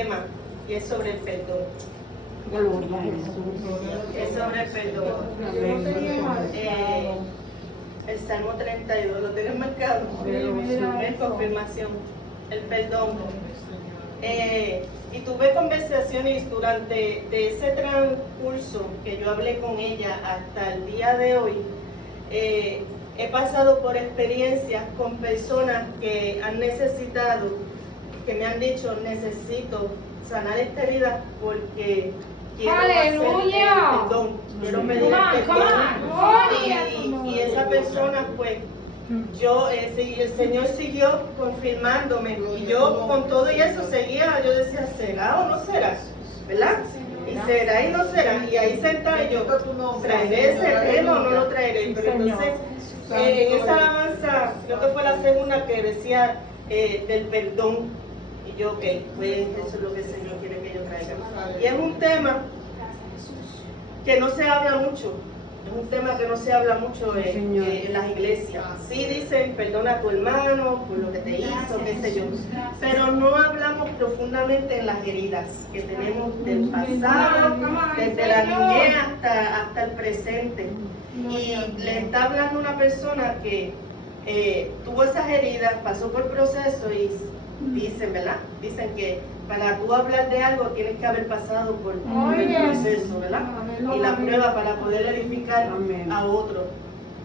tema y es sobre el perdón. Gloria a Jesús. Es sobre el perdón. El Salmo 32, ¿lo tienes marcado? Es confirmación. El perdón. Y tuve conversaciones durante ese transcurso que yo hablé con ella hasta el día de hoy. He pasado por experiencias con personas que han necesitado, que me han dicho, necesito sanar esta herida porque quiero hacer el perdón, quiero pedir el perdón. Y esa persona, pues, el Señor siguió confirmándome, y yo con todo y eso seguía, yo decía, ¿será o no será? ¿Verdad? Y será y no será, y ahí sentada yo, ¿traeré ese tema o no lo traeré? Pero entonces, en esa alabanza, creo que fue la segunda que decía del perdón, y yo, ok, pues eso es lo que el Señor quiere que yo traiga. Y es un tema que no se habla mucho. Es un tema que no se habla mucho en las iglesias. Sí dicen, perdona a tu hermano por lo que te hizo, qué sé yo. Pero no hablamos profundamente en las heridas que tenemos del pasado, desde la niñez hasta el presente. Y le está hablando una persona que tuvo esas heridas, pasó por proceso y dicen, ¿verdad? Dicen que para tú hablar de algo tienes que haber pasado por el proceso, ¿verdad? Y la prueba para poder edificar a otro.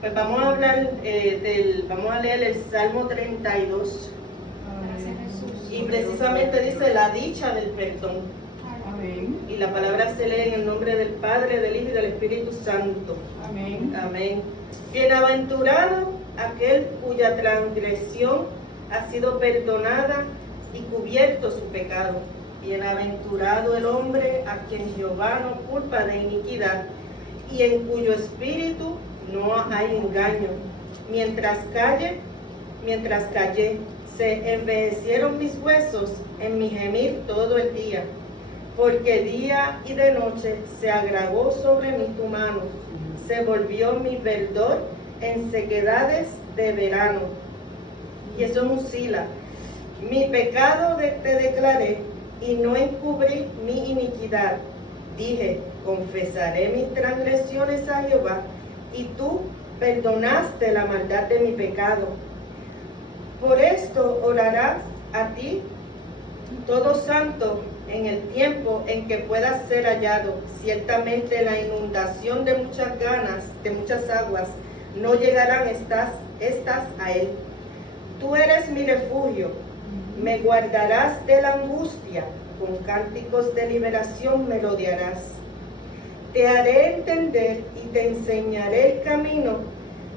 Pues vamos a hablar vamos a leer el Salmo 32. Y precisamente dice la dicha del perdón. Y la palabra se lee en el nombre del Padre, del Hijo y del Espíritu Santo. Amén. Bienaventurado aquel cuya transgresión ha sido perdonada y cubierto su pecado. Bienaventurado el hombre a quien Jehová no culpa de iniquidad y en cuyo espíritu no hay engaño. Mientras callé, se envejecieron mis huesos en mi gemir todo el día, porque día y de noche se agravó sobre mí tu mano, se volvió mi verdor en sequedades de verano. Y eso es un sila. Mi pecado te declaré y no encubrí mi iniquidad. Dije, confesaré mis transgresiones a Jehová, y tú perdonaste la maldad de mi pecado. Por esto orará a ti todo santo en el tiempo en que puedas ser hallado. Ciertamente la inundación de muchas aguas, no llegarán estas a él. Tú eres mi refugio, me guardarás de la angustia, con cánticos de liberación me rodearás. Te haré entender y te enseñaré el camino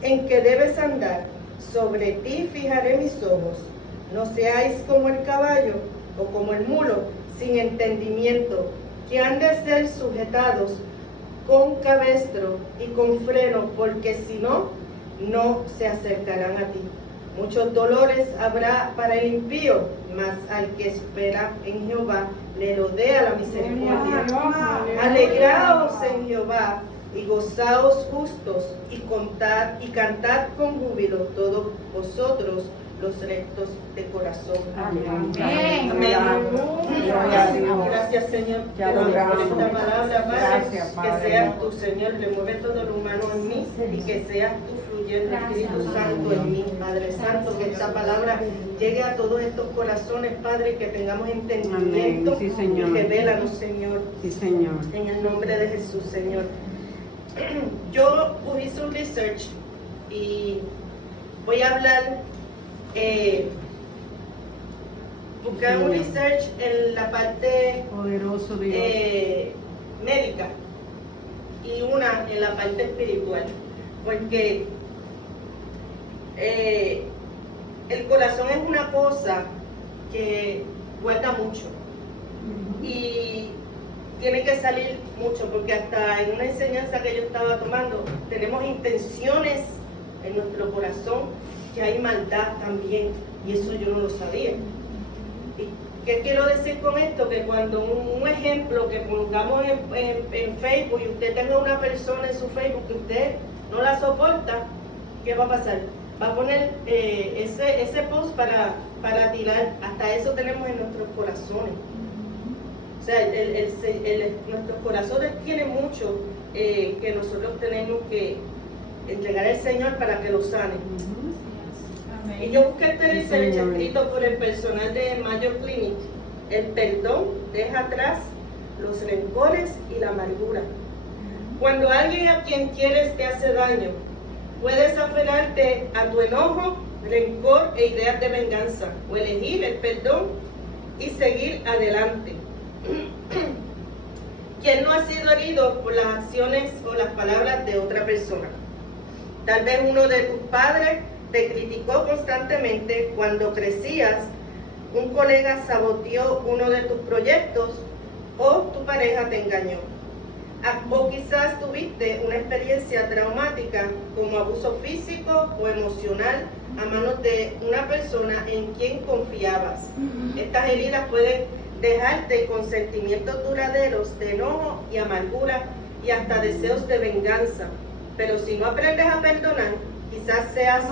en que debes andar. Sobre ti fijaré mis ojos. No seáis como el caballo o como el mulo, sin entendimiento, que han de ser sujetados con cabestro y con freno, porque si no, no se acercarán a ti. Muchos dolores habrá para el impío, mas al que espera en Jehová le rodea la misericordia. Alegraos en Jehová y gozaos justos, y cantad con júbilo todos vosotros los rectos de corazón. Amén. Gracias, Señor, por esta palabra, Padre. Que seas tú, Señor, remueve todo lo humano en mí, y que seas tú fluyendo, Espíritu Santo, en mí, Padre Santo, que esta palabra llegue a todos estos corazones, Padre, que tengamos entendimiento. Sí, Señor. Y revélanos, Señor. Sí, Señor. En el nombre de Jesús, Señor. Yo hice un research y voy a hablar, buscar un research en la parte Poderoso Dios. médica y una en la parte espiritual, porque el corazón es una cosa que guarda mucho y tiene que salir mucho, porque hasta en una enseñanza que yo estaba tomando tenemos intenciones en nuestro corazón, que hay maldad también, y eso yo no lo sabía. ¿Y qué quiero decir con esto? Que cuando un ejemplo que pongamos en Facebook, y usted tenga una persona en su Facebook que usted no la soporta, ¿qué va a pasar? Va a poner ese post para tirar. Hasta eso tenemos en nuestros corazones. sea, nuestros corazones tienen mucho que nosotros tenemos que entregar al Señor para que lo sane. Y yo busqué este research escrito por el personal de Mayo Clinic. El perdón deja atrás los rencores y la amargura. Cuando alguien a quien quieres te hace daño, puedes aferrarte a tu enojo, rencor e ideas de venganza, o elegir el perdón y seguir adelante. ¿Quién no ha sido herido por las acciones o las palabras de otra persona? Tal vez uno de tus padres te criticó constantemente cuando crecías, un colega saboteó uno de tus proyectos o tu pareja te engañó. O quizás tuviste una experiencia traumática como abuso físico o emocional a manos de una persona en quien confiabas. Estas heridas pueden dejarte con sentimientos duraderos de enojo y amargura y hasta deseos de venganza. Pero si no aprendes a perdonar, quizás seas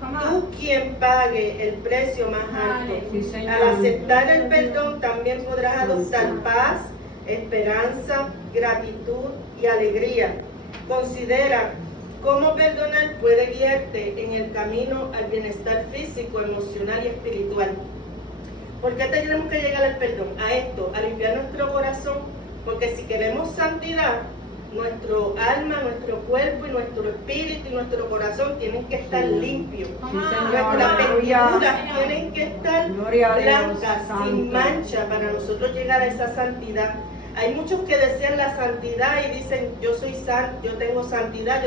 tú quien pague el precio más alto. Al aceptar el perdón también podrás adoptar paz, esperanza, gratitud y alegría. Considera cómo perdonar puede guiarte en el camino al bienestar físico, emocional y espiritual. ¿Por qué tenemos que llegar al perdón? A esto, a limpiar nuestro corazón, porque si queremos santidad, nuestro alma, nuestro cuerpo y nuestro espíritu y nuestro corazón tienen que estar limpios. Nuestras vestiduras tienen que estar blancas, sin mancha, para nosotros llegar a esa santidad. Hay muchos que desean la santidad y dicen, yo soy santo, yo tengo santidad,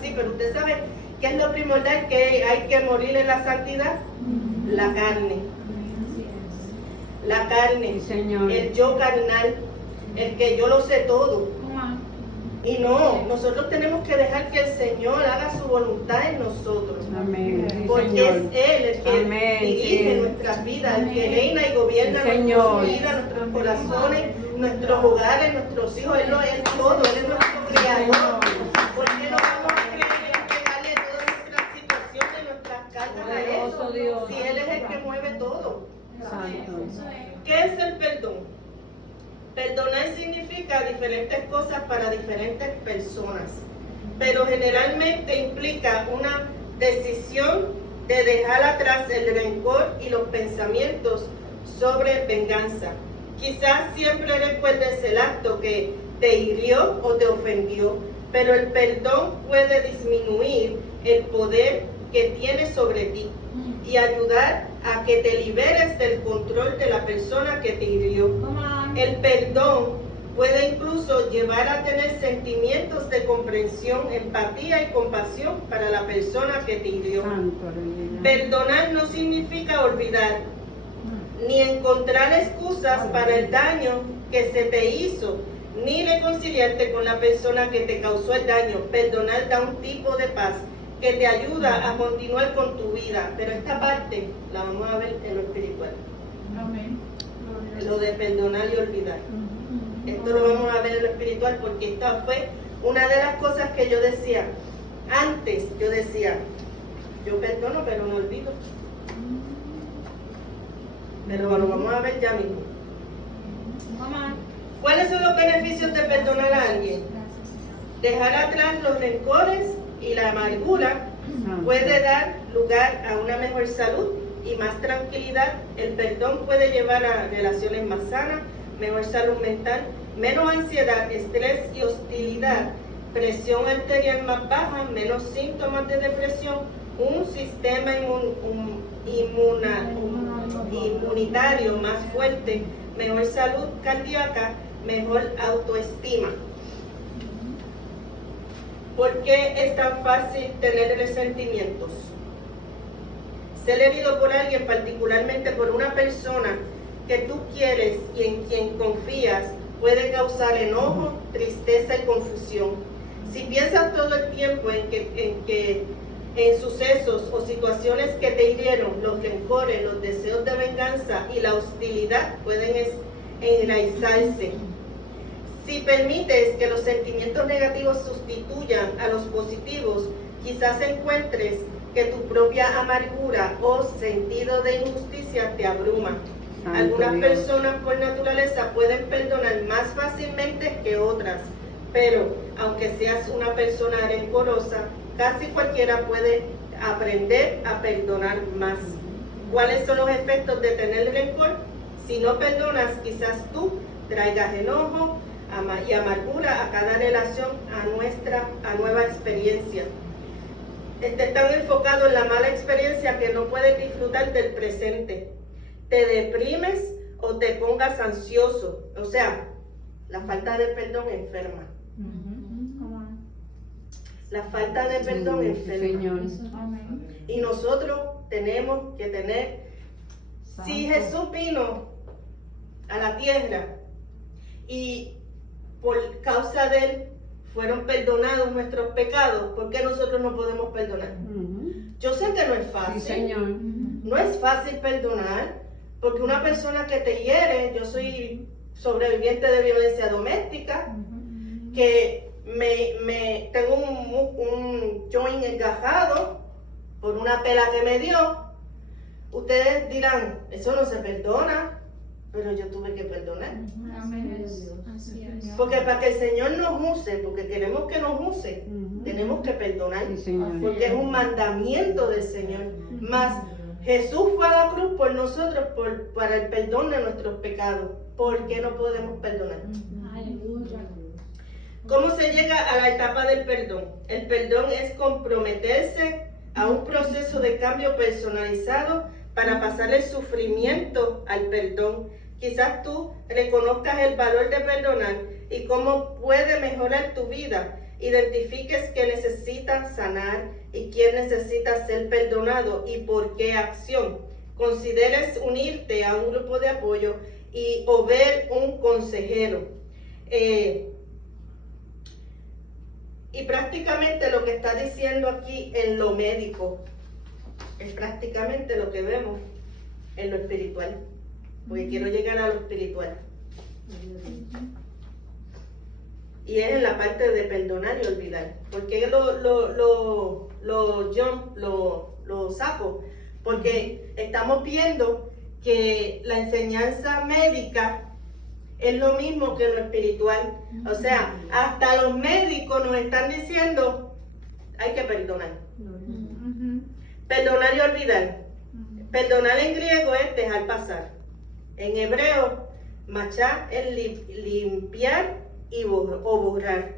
sí, pero usted sabe qué es lo primordial que hay que morir en la santidad, la carne. La carne, el yo carnal, el que yo lo sé todo. Y no, nosotros tenemos que dejar que el Señor haga su voluntad en nosotros. Amén. Porque es Él el que dirige nuestras vidas, el que reina y gobierna nuestras vidas, nuestros corazones, nuestros hogares, nuestros hijos. Él es todo, Él es nuestro creador. ¿Por qué no vamos a creer en entregarle todas nuestras situaciones, nuestras cargas a Él? Si Él es el que mueve todo. ¿Qué es el perdón? Perdonar significa diferentes cosas para diferentes personas, pero generalmente implica una decisión de dejar atrás el rencor y los pensamientos sobre venganza. Quizás siempre recuerdes el acto que te hirió o te ofendió, pero el perdón puede disminuir el poder que tienes sobre ti y ayudar a que te liberes del control de la persona que te hirió. El perdón puede incluso llevar a tener sentimientos de comprensión, empatía y compasión para la persona que te hirió. Perdonar no significa olvidar, ni encontrar excusas para el daño que se te hizo, ni reconciliarte con la persona que te causó el daño. Perdonar da un tipo de paz que te ayuda a continuar con tu vida, pero esta parte la vamos a ver en lo espiritual. Amén. Lo de perdonar y olvidar. Esto lo vamos a ver en lo espiritual, porque esta fue una de las cosas que yo decía. Antes yo decía, yo perdono pero no olvido. Pero lo vamos a ver ya mismo. ¿Cuáles son los beneficios de perdonar a alguien? Dejar atrás los rencores y la amargura puede dar lugar a una mejor salud y más tranquilidad. El perdón puede llevar a relaciones más sanas, mejor salud mental, menos ansiedad, estrés y hostilidad, presión arterial más baja, menos síntomas de depresión, un sistema inmunitario más fuerte, mejor salud cardíaca, mejor autoestima. ¿Por qué es tan fácil tener resentimientos? Ser herido por alguien, particularmente por una persona que tú quieres y en quien confías, puede causar enojo, tristeza y confusión. Si piensas todo el tiempo en sucesos o situaciones que te hirieron, los rencores, los deseos de venganza y la hostilidad pueden enraizarse. Si permites que los sentimientos negativos sustituyan a los positivos, quizás encuentres que tu propia amargura o sentido de injusticia te abruma. Algunas personas por naturaleza pueden más fácilmente que otras, pero aunque seas una persona rencorosa, casi cualquiera puede aprender a perdonar más. ¿Cuáles son los efectos de tener rencor? Si no perdonas, quizás tú traigas enojo y amargura a cada relación, a nueva experiencia. Estés tan enfocado en la mala experiencia que no puedes disfrutar del presente. Te deprimes o te pongas ansioso. O sea, la falta de perdón enferma. La falta de perdón enferma. Señor. Y nosotros tenemos que tener, si Jesús vino a la tierra y por causa de él fueron perdonados nuestros pecados, ¿por qué nosotros no podemos perdonar? Yo sé que no es fácil. Sí, Señor. No es fácil perdonar, porque una persona que te hiere, yo soy sobreviviente de violencia doméstica, que tengo un joint engarrado por una pela que me dio. Ustedes dirán, eso no se perdona, pero yo tuve que perdonar. Porque para que el Señor nos use, porque queremos que nos use, tenemos que perdonar, Sí, Señor. porque es un mandamiento del Señor. Más Jesús fue a la cruz por nosotros, para el perdón de nuestros pecados. ¿Por qué no podemos perdonar? ¿Cómo se llega a la etapa del perdón? El perdón es comprometerse a un proceso de cambio personalizado para pasar el sufrimiento al perdón. Quizás tú reconozcas el valor de perdonar y cómo puede mejorar tu vida. Identifiques que necesitas sanar y quién necesita ser perdonado y por qué acción. Consideres unirte a un grupo de apoyo o ver un consejero. Y prácticamente lo que está diciendo aquí en lo médico es prácticamente lo que vemos en lo espiritual. Porque quiero llegar a lo espiritual. Y es en la parte de perdonar y olvidar. ¿Por qué lo saco? Porque estamos viendo que la enseñanza médica es lo mismo que lo espiritual. O sea, hasta los médicos nos están diciendo, hay que perdonar. Perdonar y olvidar. Perdonar en griego es dejar pasar. En hebreo, machá es limpiar o borrar.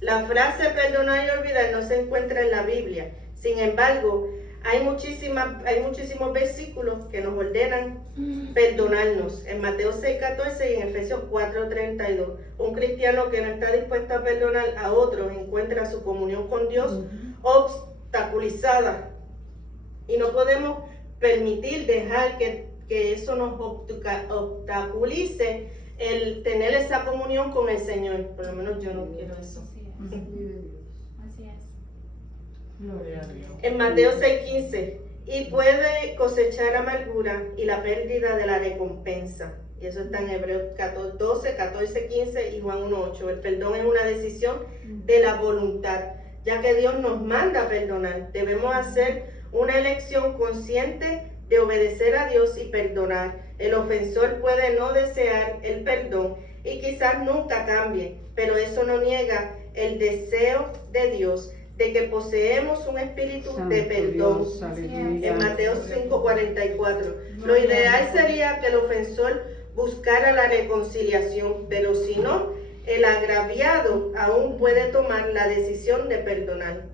La frase perdonar y olvidar no se encuentra en la Biblia. Sin embargo, hay muchísimos versículos que nos ordenan perdonarnos. En Mateo 6:14 y en Efesios 4:32. Un cristiano que no está dispuesto a perdonar a otros encuentra su comunión con Dios obstaculizada. Y no podemos dejar que eso nos obstaculice el tener esa comunión con el Señor. Por lo menos yo no quiero eso. Así es. Gloria a Dios. En Mateo 6:15, y puede cosechar amargura y la pérdida de la recompensa. Y eso está en Hebreos 12, 14, 15 y Juan 1:8. El perdón es una decisión de la voluntad, ya que Dios nos manda a perdonar. Debemos hacer una elección consciente de obedecer a Dios y perdonar. El ofensor puede no desear el perdón y quizás nunca cambie, pero eso no niega el deseo de Dios de que poseemos un espíritu de perdón. Dios, aleluya. En Mateo 5:44. Lo ideal sería que el ofensor buscara la reconciliación, pero si no, el agraviado aún puede tomar la decisión de perdonar.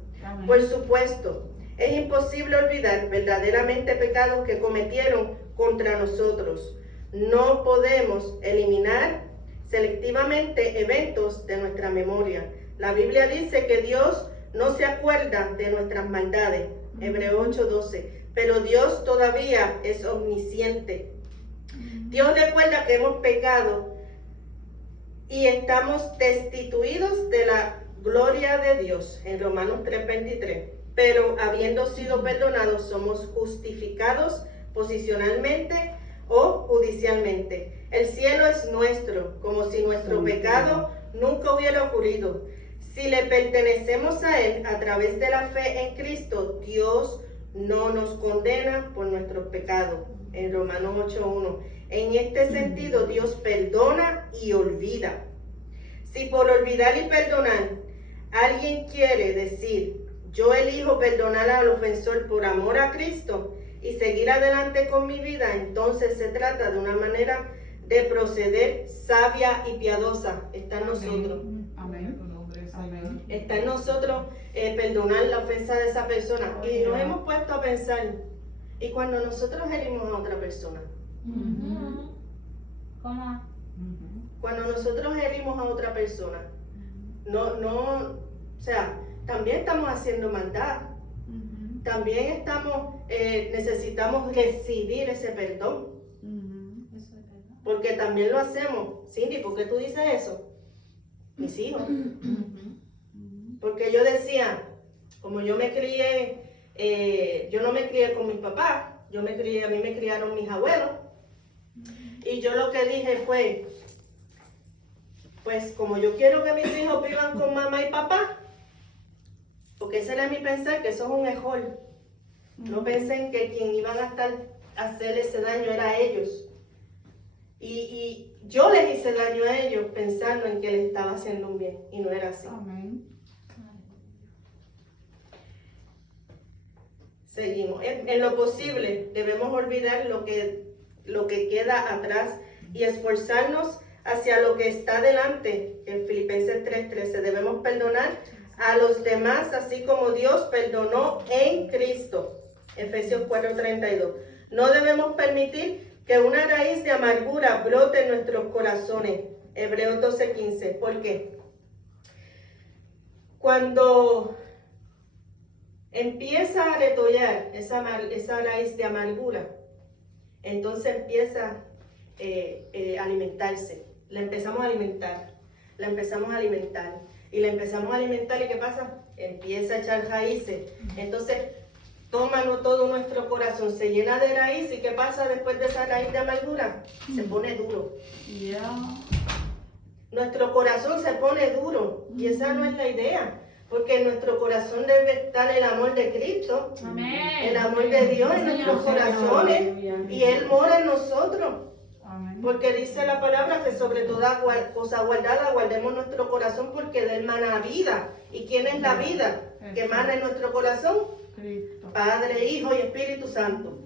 Por supuesto, es imposible olvidar verdaderamente pecados que cometieron contra nosotros. No podemos eliminar selectivamente eventos de nuestra memoria. La Biblia dice que Dios no se acuerda de nuestras maldades, Hebreos 8:12, pero Dios todavía es omnisciente. Dios recuerda que hemos pecado y estamos destituidos de la gloria de Dios, en Romanos 3:23. Pero habiendo sido perdonados, somos justificados posicionalmente o judicialmente. El cielo es nuestro, como si nuestro pecado nunca hubiera ocurrido. Si le pertenecemos a Él a través de la fe en Cristo, Dios no nos condena por nuestros pecados. En Romanos 8:1. En este sentido, Dios perdona y olvida. Si por olvidar y perdonar alguien quiere decir, yo elijo perdonar al ofensor por amor a Cristo y seguir adelante con mi vida, entonces se trata de una manera de proceder sabia y piadosa. Está en nosotros. Amén. Amén. Está en nosotros perdonar la ofensa de esa persona. Y nos hemos puesto a pensar, ¿y cuando nosotros herimos a otra persona? ¿Cómo? Cuando nosotros herimos a otra persona, o sea, también estamos haciendo maldad. También necesitamos recibir ese perdón. Eso es verdad. Porque también lo hacemos. Cindy, ¿por qué tú dices eso? Mis hijos. Porque yo decía, como yo me crié, yo no me crié con mis papás, a mí me criaron mis abuelos. Y yo lo que dije fue, pues como yo quiero que mis hijos vivan con mamá y papá, porque ese era mi pensar, que eso es un error. No pensé en que quien iban a hacer ese daño era ellos. Y yo les hice daño a ellos pensando en que les estaba haciendo un bien, y no era así. Amén. Seguimos. En lo posible debemos olvidar lo que queda atrás y esforzarnos hacia lo que está delante. En Filipenses 3:13 debemos perdonar a los demás así como Dios perdonó en Cristo. Efesios 4:32. No debemos permitir que una raíz de amargura brote en nuestros corazones. Hebreos 12:15. ¿Por qué? Cuando empieza a retollar esa raíz de amargura, entonces empieza a alimentarse. La empezamos a alimentar. Y la empezamos a alimentar, ¿y qué pasa? Empieza a echar raíces. Entonces, todo nuestro corazón se llena de raíz, ¿y qué pasa después de esa raíz de amargura? Se pone duro. Nuestro corazón se pone duro, y esa no es la idea, porque en nuestro corazón debe estar el amor de Cristo, Amén. el amor de Dios en nuestros corazones, y Él mora en nosotros. Porque dice la palabra que sobre toda cosa guardada guardemos nuestro corazón, porque de él mana vida. ¿Y quién es la vida que mana en nuestro corazón? Cristo. Padre, Hijo y Espíritu Santo.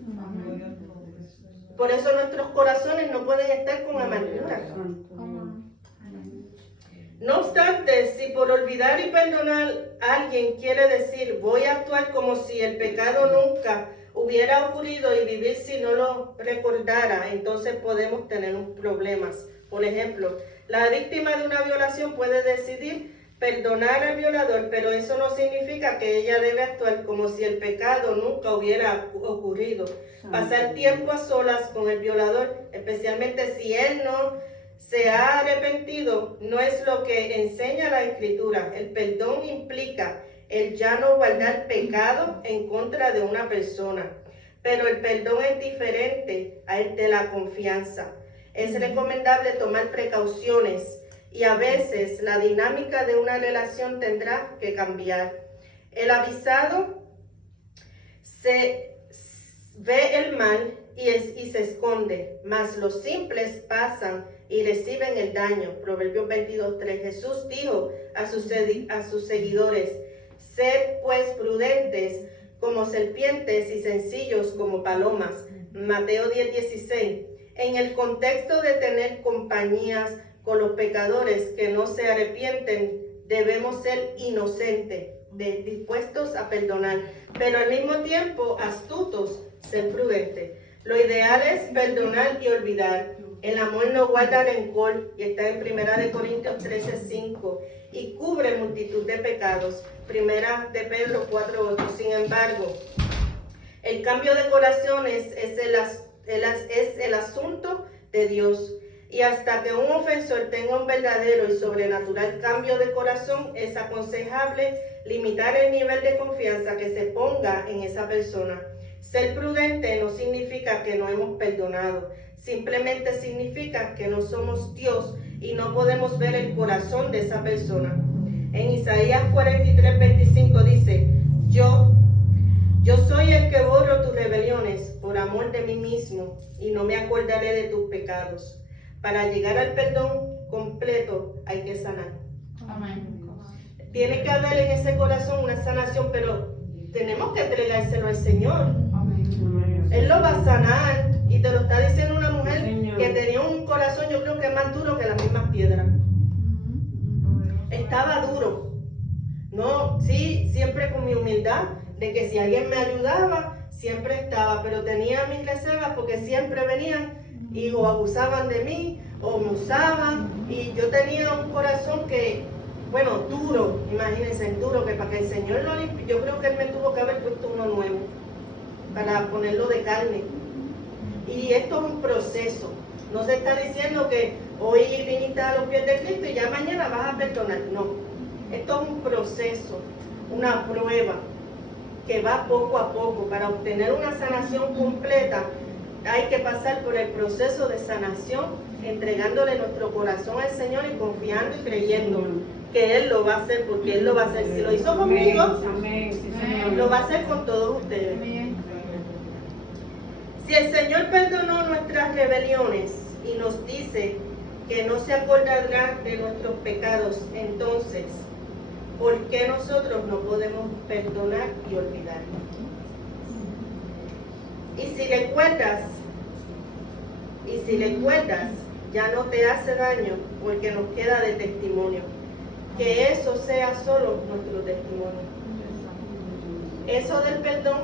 Por eso nuestros corazones no pueden estar con amargura. No obstante, si por olvidar y perdonar alguien quiere decir, voy a actuar como si el pecado nunca hubiera ocurrido y vivir si no lo recordara, entonces podemos tener problemas. Por ejemplo, la víctima de una violación puede decidir perdonar al violador, pero eso no significa que ella debe actuar como si el pecado nunca hubiera ocurrido. Pasar tiempo a solas con el violador, especialmente si él no se ha arrepentido, no es lo que enseña la Escritura. El perdón implica el ya no guardar pecado en contra de una persona. Pero el perdón es diferente al de la confianza. Es recomendable tomar precauciones y a veces la dinámica de una relación tendrá que cambiar. El avisado ve el mal y se esconde, mas los simples pasan y reciben el daño. Proverbios 22:3. Jesús dijo a sus seguidores, sed pues prudentes como serpientes y sencillos como palomas. Mateo 10:16. En el contexto de tener compañías con los pecadores que no se arrepienten, debemos ser inocentes, dispuestos a perdonar, pero al mismo tiempo astutos, ser prudentes. Lo ideal es perdonar y olvidar. El amor no guarda rencor, y está en 1 Corintios 13:5, y cubre multitud de pecados. 1 Pedro 4:8. Sin embargo, el cambio de corazones es el asunto de Dios, y hasta que un ofensor tenga un verdadero y sobrenatural cambio de corazón, es aconsejable limitar el nivel de confianza que se ponga en esa persona. Ser prudente no significa que no hemos perdonado, simplemente significa que no somos Dios y no podemos ver el corazón de esa persona. En Isaías 43:25 dice, yo soy el que borro tus rebeliones por amor de mí mismo, y no me acordaré de tus pecados. Para llegar al perdón completo hay que sanar. Amén. Tiene que haber en ese corazón una sanación, pero tenemos que entregárselo al Señor. Amén. Él lo va a sanar, y te lo está diciendo una mujer Señor. que tenía un corazón, yo creo que más duro que las mismas piedras. Estaba duro. No, sí, siempre con mi humildad, de que si alguien me ayudaba, siempre estaba, pero tenía mis reservas porque siempre venían y o abusaban de mí o me usaban, y yo tenía un corazón que, bueno, duro, imagínense, duro, que para que el Señor lo limpie, yo creo que Él me tuvo que haber puesto uno nuevo para ponerlo de carne. Y esto es un proceso. No se está diciendo que hoy viniste a los pies de Cristo y ya mañana vas a perdonar. No. Esto es un proceso, una prueba que va poco a poco. Para obtener una sanación completa hay que pasar por el proceso de sanación, entregándole nuestro corazón al Señor y confiando y creyendo que Él lo va a hacer, porque Él lo va a hacer. Si lo hizo conmigo, Amén. Sí, Señor. lo va a hacer con todos ustedes. Amén. Si el Señor perdonó nuestras rebeliones y nos dice que no se acordará de nuestros pecados, entonces, ¿por qué nosotros no podemos perdonar y olvidar? Y si recuerdas, ya no te hace daño, porque nos queda de testimonio. Que eso sea solo nuestro testimonio. Eso del perdón,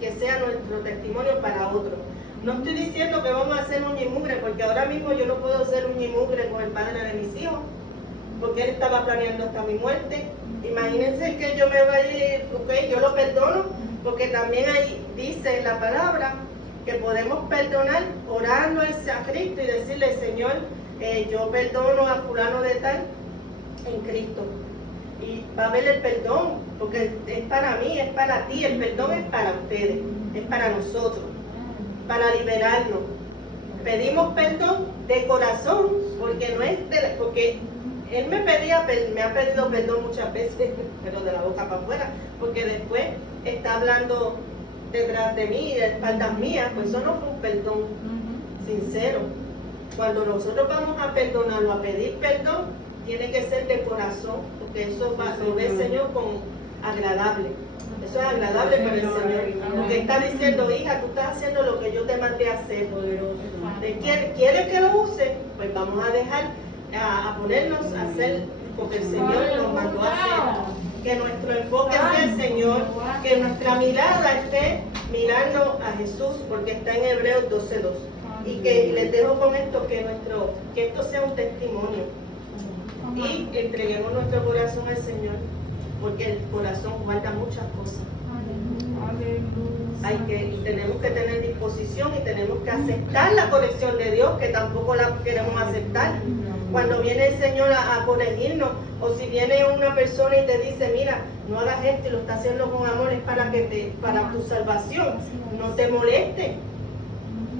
que sea nuestro testimonio para otros. No estoy diciendo que vamos a hacer un mugre, porque ahora mismo yo no puedo ser un mugre con el padre de mis hijos, porque él estaba planeando hasta mi muerte. Imagínense que yo me vaya a ir, ok, yo lo perdono, porque también ahí dice en la palabra que podemos perdonar orando a Cristo y decirle, Señor, yo perdono a fulano de tal en Cristo. Y va a haber el perdón, porque es para mí, es para ti, el perdón es para ustedes, es para nosotros, para liberarnos. Pedimos perdón de corazón, porque no es porque Él me ha pedido perdón muchas veces, pero de la boca para afuera, porque después está hablando detrás de mí, de espaldas mías, pues eso no fue un perdón sincero. Cuando nosotros vamos a perdonarlo, a pedir perdón, tiene que ser de corazón, porque eso lo ve el Señor como agradable. Eso es agradable para el Señor. Porque está diciendo, hija, tú estás haciendo lo que yo te mandé a hacer. ¿Quieres que lo use? Pues vamos a dejar, a ponernos a hacer lo que el Señor nos mandó a hacer. Que nuestro enfoque sea el Señor, que nuestra mirada esté mirando a Jesús, porque está en Hebreos 12:2. Y que les dejo con esto, que esto sea un testimonio. Y entreguemos nuestro corazón al Señor, porque el corazón guarda muchas cosas. Y tenemos que tener disposición y tenemos que aceptar la corrección de Dios, que tampoco la queremos aceptar. Cuando viene el Señor a corregirnos, o si viene una persona y te dice, mira, no hagas esto y lo está haciendo con amor, es para tu salvación, no te moleste.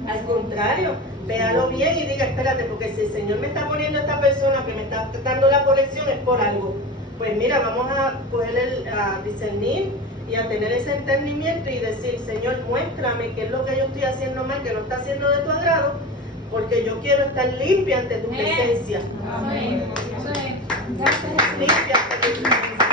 Al contrario, véalo bien y diga, espérate, porque si el Señor me está poniendo a esta persona que me está dando la corrección es por algo. Pues mira, vamos a a discernir y a tener ese entendimiento y decir, Señor, muéstrame qué es lo que yo estoy haciendo mal, que no está haciendo de tu agrado, porque yo quiero estar limpia ante tu presencia. Amén. Limpia ante tu presencia.